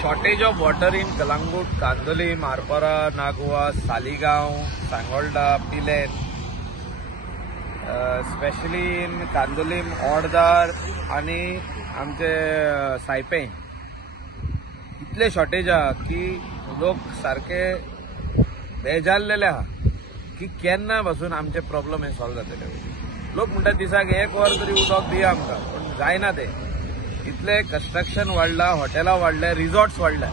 shortage of water in Kalangut, Kandolim, Arpara, Nagwa, Saligaon, Sangolda, Pilen. Especially in Kandolim, Ordar आणि आमचे सायपें इतले shortage हा की लोक सारखे बेजारलेले हा की केन्ना पासून आमचे प्रॉब्लेम हे सॉल्व जातले. लोक म्हणतात दिसाक 1 वर तरी उदक दिया आमकां, पण जायना ते. इतले कंस्ट्रक्शन वाडला, हॉटेलां वाडले, रिसॉर्ट्स वाडल्या,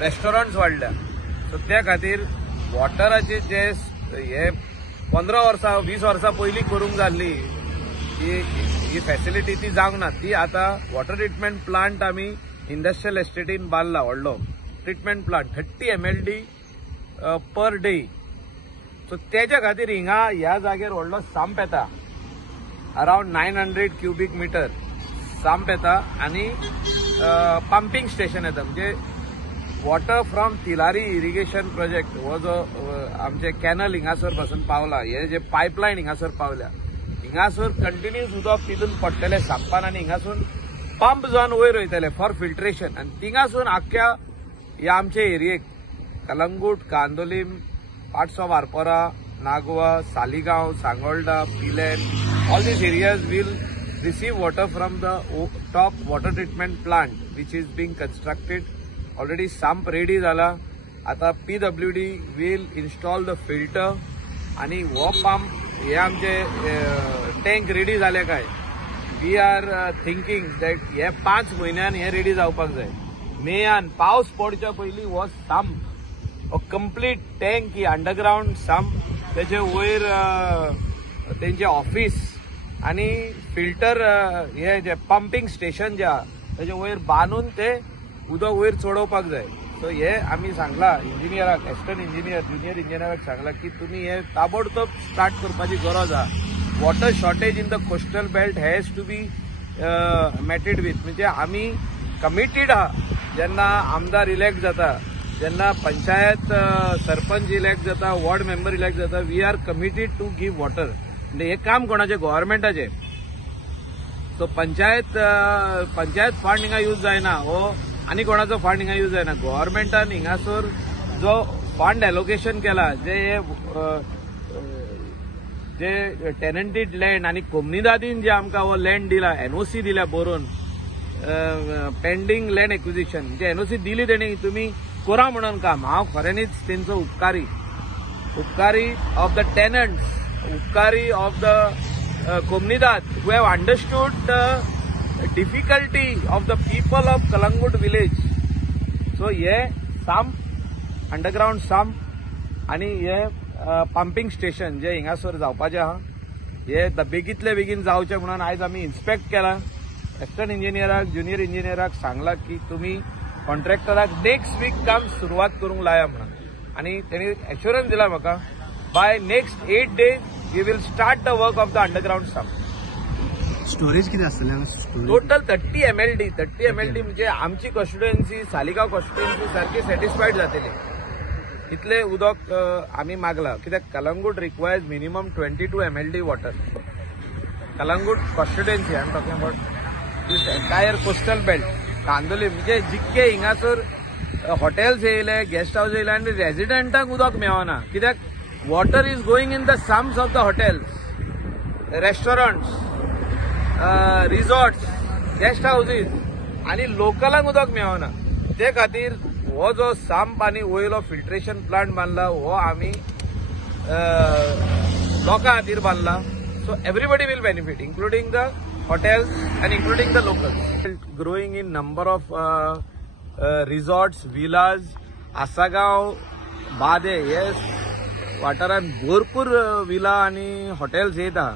रेस्टॉरंट्स वाडल्या. सो त्या खातीर वॉटराचे जे हे 15 वर्सां 20 वर्सां पयलीं करूंक जाल्ली ही फॅसिलिटी ती जावंक ना. ती आता वॉटर ट्रिटमेंट प्लांट आमी इंडस्ट्रियल एस्टेटीन बांदला व्हडलो treatment plant 30 MLD per day. So तेच्या खातीर हिंगा ह्या जाग्यार व्हडलो सांप येता, अराउंड 900 क्युबिक मीटर सांप येता आणि पंपिंग स्टेशन येता. म्हणजे water from Tilari irrigation project हो जो आमचे कॅनल हिंगासर पासून पावला, हे जे पायपलायन हिंगासर पावल्या, हिंगासर कंटिन्यूस उदक तितून पडटले सांपान आणि हिंगासून पंप जावन वयर वयतले फॉर फिल्ट्रेशन. आणि थिंगासून आख्या ह्या आमचे एरियेक Calangute, Candolim, parts of Arpora, Nagoa, Saligao, Sangolda, Pilerne, all these areas will receive water from the top water treatment plant which is being constructed. Already sump ready झाला. आता PWD will install the filter आणि हो पंप हे आमचे टँक रेडी झाले काय. वी आर थिंकिंग दॅट हे 5 म्हयन्यान हे रेडी जावपाक जाय. मेयान पावस पडच्या पयलीं हो संप, हो कंप्लीट टँक ही अंडरग्राउंड संप, त्याचे वयर तेंचे ऑफिस आणि फिल्टर हे जे पंपिंग स्टेशन जे आहा त्याचे वयर बांदून ते उदक वयर चडोवपाक जाय. सो हे आमी सांगला इंजिनियराक, एस्टर्न इंजिनियर, ज्युनियर इंजिनियराक सांगला की तुम्ही हे ताबडतोब स्टार्ट करपाची गरज आहा. Water shortage in the coastal belt has to be matted with. म्हणजे आमी कमिटेड आहा. जेन्ना आमदार इलेक्ट जाता, जेन्ना पंचायत सरपंच इलेक्ट जाता, वॉर्ड मेंबर इलेक्ट जाता, we are committed to give water. म्हणजे हे काम कोणाचे? गव्हर्नमेंटाचे. सो पंचायत फंड हिंगा यूज जायना, हो आणि कोणाचो फंड हिंगा यूज जायना. गव्हर्नमेंटान हिंगासर जो फंड एलोकेशन केला, जे टेनंटेड लँड आणि कोमनिदादीन जे आमकां हो लँड दिला, NOC दिल्या बरोवन, पेंडिंग लँड एक्विजिशन, म्हणजे NOC दिली तेणी तुम्ही करा म्हणून काम. हांव खऱ्यांनीच तेंचो उपकारी ऑफ द टेनंट्स, उपकारी ऑफ द कोमनिदाद who have understood the difficulty of the people of Calangute village. So हे संप, अंडरग्राउंड संप आणि हे पंपिंग स्टेशन जे हिंगासर जावपाचे आहा, हे बेगीतले बेगीन जावचे म्हणून आयज आमी इन्स्पेक्ट केला. एस्टर्न इंजिनियराक, ज्युनियर इंजिनियराक सांगला की तुम्ही कॉन्ट्रॅक्टराक नेक्स्ट वीक काम सुरवात करूंक लाया म्हणून. आणि त्यांनी एश्युरन्स दिला म्हाका by next 8 days we will start the work of the underground sump. Storage किती असतलें? टोटल 30 MLD म्हणजे आमची कॉन्स्टिट्युएन्सी, सालिगांव कॉन्स्टिट्युएन्सी सारखी सॅटिस्फाईड जातली. इतले उदक आमी मागला. कित्याक Calangute requires minimum 22 MLD water. Calangute constituency I am talking about this entire coastal belt. Candolim म्हणजे जितके हिंगासर हॉटेल्स येयले, गेस्ट हाऊस येयले आनी रेजिडेंटांक उदक मेळना. कित्याक water is going in the sums of the hotels, restaurants, resorts, guest houses आणि लोकलांक उदक मेळना. ते खातीर हो जो सांप आणि वयलो फिल्ट्रेशन प्लांट बांदला हो आमी लोकां खातीर बांदला. So everybody will benefit, including the hotels and including the locals. Growing in number of resorts, villas, Asagaon, Bade, yes, वाठारान भरपूर विला आणि हॉटेल्स येता.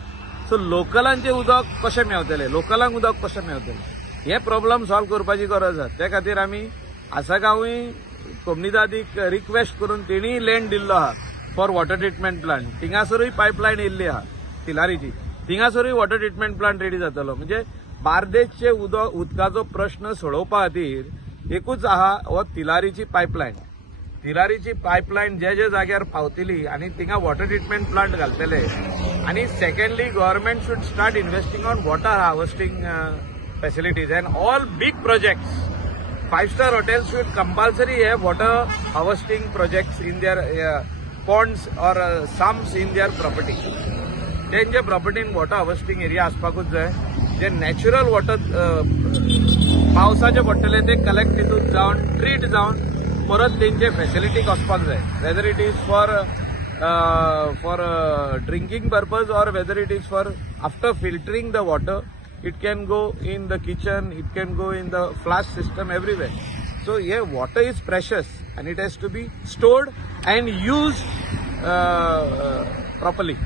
सो लोकलांचे उदक कशें मेळटलें, लोकलांक उदक कशें मेळटलें, हे प्रॉब्लेम सॉल्व करपाची गरज आसा. त्या खातीर आमी आसागांवूय कोमनिदादीक रिक्वेस्ट करून तेणी लँड दिल्लो आहा फॉर वॉटर ट्रिटमेंट प्लांट. थिंगासरूय पायपलायन येयल्ली आहा तिलारीची, थिंगासरूय वॉटर ट्रिटमेंट प्लांट रेडी जातलो. म्हणजे बार्देशचे उदकाचो प्रश्न सोडोवपा खातीर एकूच आहा हो तिलारीची पायपलायन. तिलारीची पायपलायन जे जाग्यार पावतली आणि थिंगा वॉटर ट्रिटमेंट प्लांट घालतले. आणि secondly government should start investing on water harvesting facilities and all big projects 5-star hotels should compulsory have water harvesting projects in their ponds or sumps in their property. त्यांच्या प्रॉपर्टीन water harvesting area आसपाकूच जाय. जे natural water पावसाचे पडटले ते collect तितून जावन treat जावन परत तेंचे फॅसिलिटीक वचपाक जाय. Whether it is for drinking purpose or whether it is for after filtering the water, it can go in the kitchen, it can go in the flush system, everywhere. So water is precious and it has to be stored and used properly.